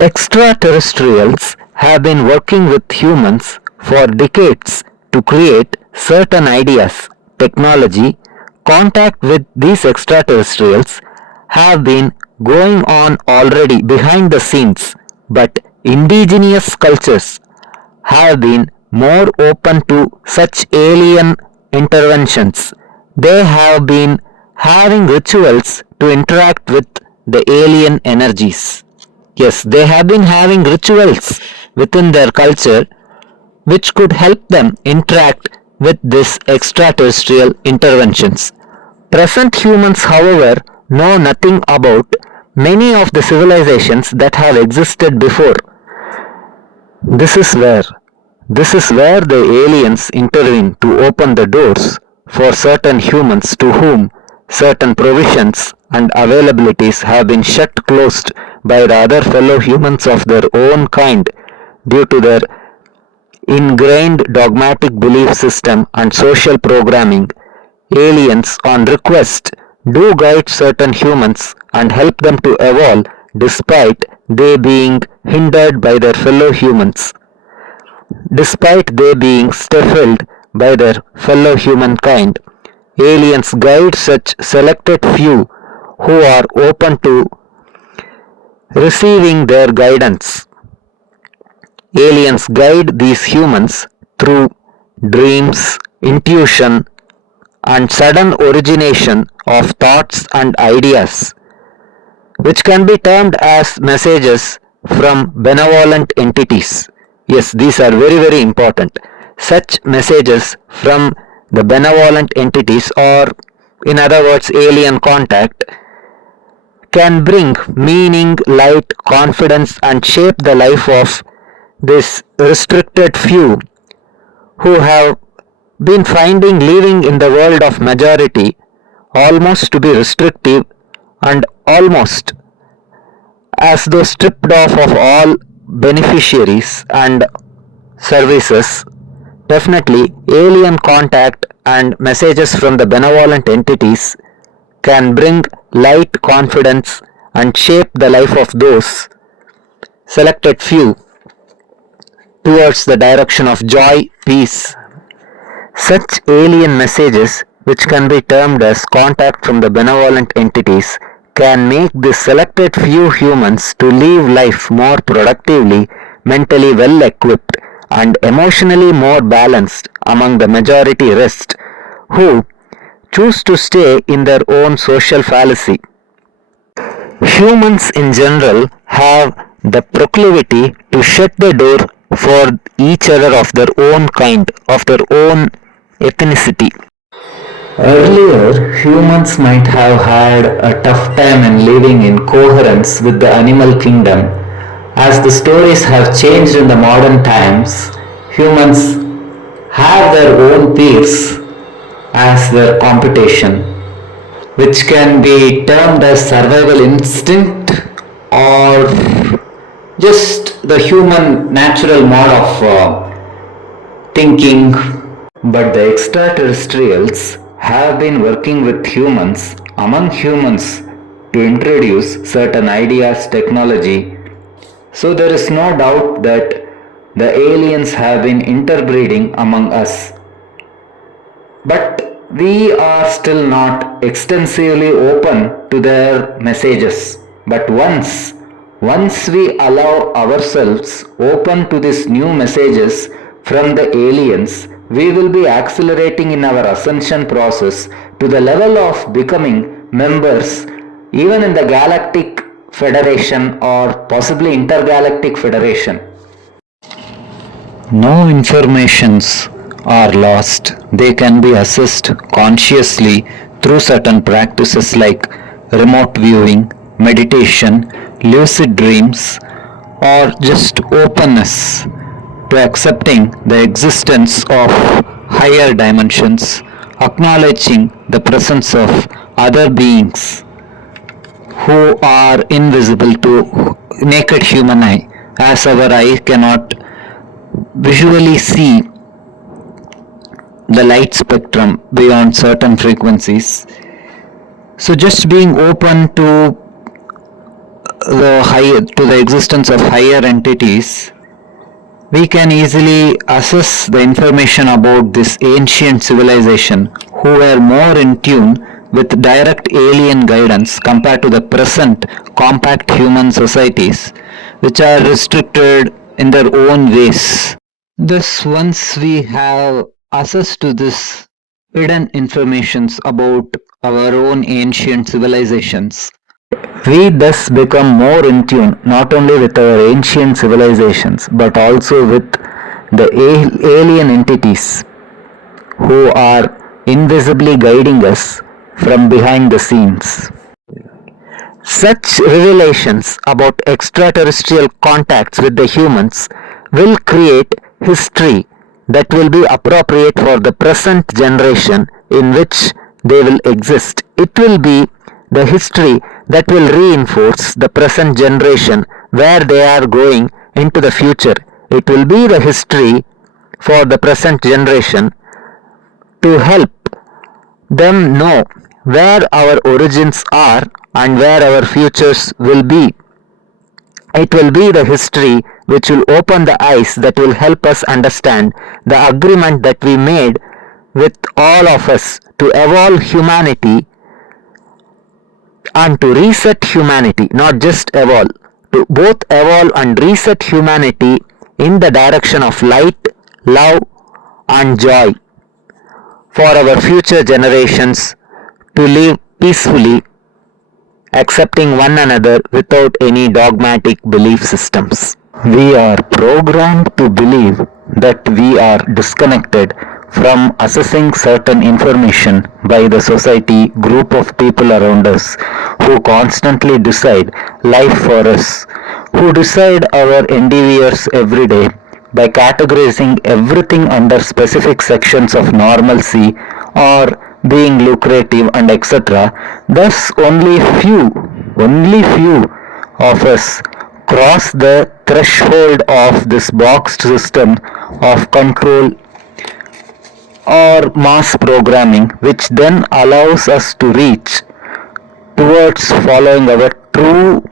Extraterrestrials have been working with humans for decades to create certain ideas, technology. Contact with these extraterrestrials have been going on already behind the scenes, but indigenous cultures have been more open to such alien interventions. They have been having rituals to interact with the alien energies. Yes, they have been having rituals within their culture which could help them interact with these extraterrestrial interventions. Present humans, however, know nothing about many of the civilizations that have existed before. This is where this is where the aliens intervene to open the doors for certain humans to whom certain provisions and availabilities have been shut closed by the other fellow humans of their own kind due to their ingrained dogmatic belief system and social programming. Aliens, on request, do guide certain humans and help them to evolve despite they being hindered by their fellow humans. Despite they being stifled by their fellow humankind, aliens guide such selected few who are open to receiving their guidance. Aliens guide these humans through dreams, intuition, and sudden origination of thoughts and ideas, which can be termed as messages from benevolent entities. Yes, these are very, very important. Such messages from the benevolent entities, or in other words, alien contact, can bring meaning, light, confidence, and shape the life of this restricted few who have been finding living in the world of majority almost to be restrictive and almost as though stripped off of all beneficiaries and services. Definitely, alien contact and messages from the benevolent entities can bring light, confidence, and shape the life of those selected few towards the direction of joy, peace. Such alien messages, which can be termed as contact from the benevolent entities, can make the selected few humans to live life more productively, mentally well equipped, and emotionally more balanced among the majority rest, who choose to stay in their own social fallacy. Humans in general have the proclivity to shut the door for each other of their own kind, of their own ethnicity. Earlier, humans might have had a tough time in living in coherence with the animal kingdom. As the stories have changed in the modern times, humans have their own peers as their competition, which can be termed as survival instinct or just the human natural mode of thinking. But the extraterrestrials have been working with humans, among humans, to introduce certain ideas, technology. So there is no doubt that the aliens have been interbreeding among us. But we are still not extensively open to their messages. But once we allow ourselves open to these new messages from the aliens, we will be accelerating in our ascension process to the level of becoming members even in the Galactic Federation or possibly Intergalactic Federation. No informations are lost. They can be assessed consciously through certain practices like remote viewing, meditation, lucid dreams, or just openness to accepting the existence of higher dimensions, acknowledging the presence of other beings who are invisible to naked human eye, as our eye cannot visually see the light spectrum beyond certain frequencies. So just being open to the existence of higher entities, we can easily assess the information about this ancient civilization who were more in tune with direct alien guidance compared to the present compact human societies, which are restricted in their own ways. Thus, once we have access to this hidden informations about our own ancient civilizations, we thus become more in tune not only with our ancient civilizations but also with the alien entities who are invisibly guiding us from behind the scenes. Such revelations about extraterrestrial contacts with the humans will create history that will be appropriate for the present generation in which they will exist. It will be the history that will reinforce the present generation where they are going into the future. It will be the history for the present generation to help them know where our origins are and where our futures will be. It will be the history which will open the eyes that will help us understand the agreement that we made with all of us to evolve humanity and to reset humanity, not just evolve, to both evolve and reset humanity in the direction of light, love, and joy for our future generations to live peacefully, accepting one another without any dogmatic belief systems. We are programmed to believe that we are disconnected from assessing certain information by the society group of people around us who constantly decide life for us, who decide our endeavors every day by categorizing everything under specific sections of normalcy or being lucrative and etc. Thus only few of us cross the threshold of this boxed system of control or mass programming, which then allows us to reach towards following our true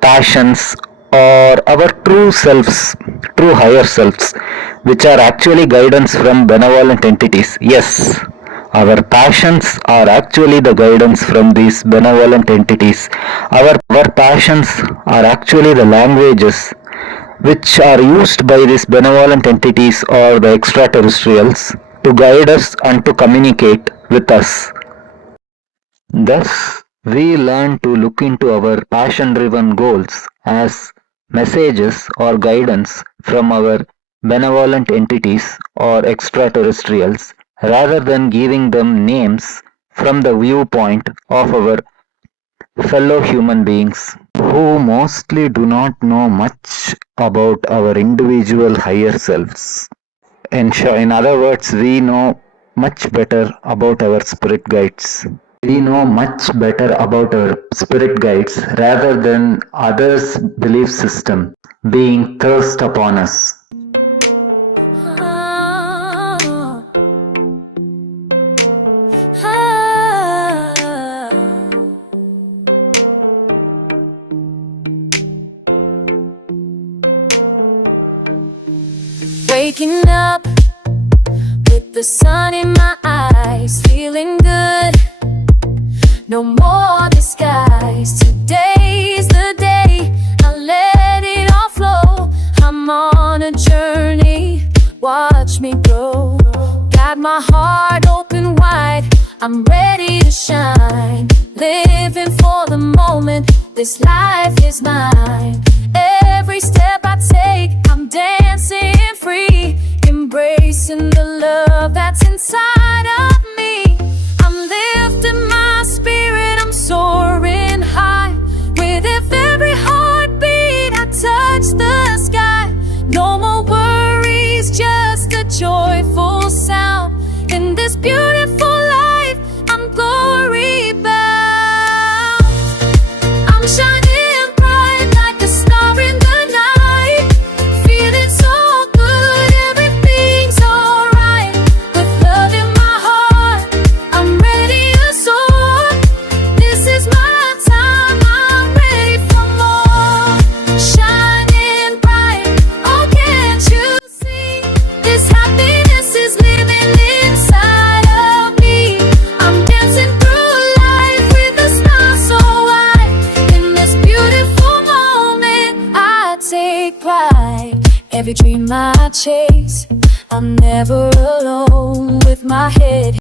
passions or our true selves, true higher selves, which are actually guidance from benevolent entities. Yes, our passions are actually the guidance from these benevolent entities. Our passions are actually the languages which are used by these benevolent entities or the extraterrestrials to guide us and to communicate with us. Thus, we learn to look into our passion-driven goals as messages or guidance from our benevolent entities or extraterrestrials rather than giving them names from the viewpoint of our fellow human beings who mostly do not know much about our individual higher selves. In other words, we know much better about our spirit guides. We know much better about our spirit guides rather than others' belief system being thrust upon us. Waking up with the sun in my eyes, feeling good. No more disguise. Today's the day. I let it all flow. I'm on a journey. Watch me grow. Got my heart open wide. I'm ready to shine. Living for the moment. This life is mine. Every step I take, I'm dancing free, embracing the love that's inside of me. I'm lifting my spirit, I'm soaring high. With every heartbeat, I touch the sky. No more worries, just a joyful sound. In this beautiful life, I'm glory bound. I'm shining light. Every dream I chase, I'm never alone with my head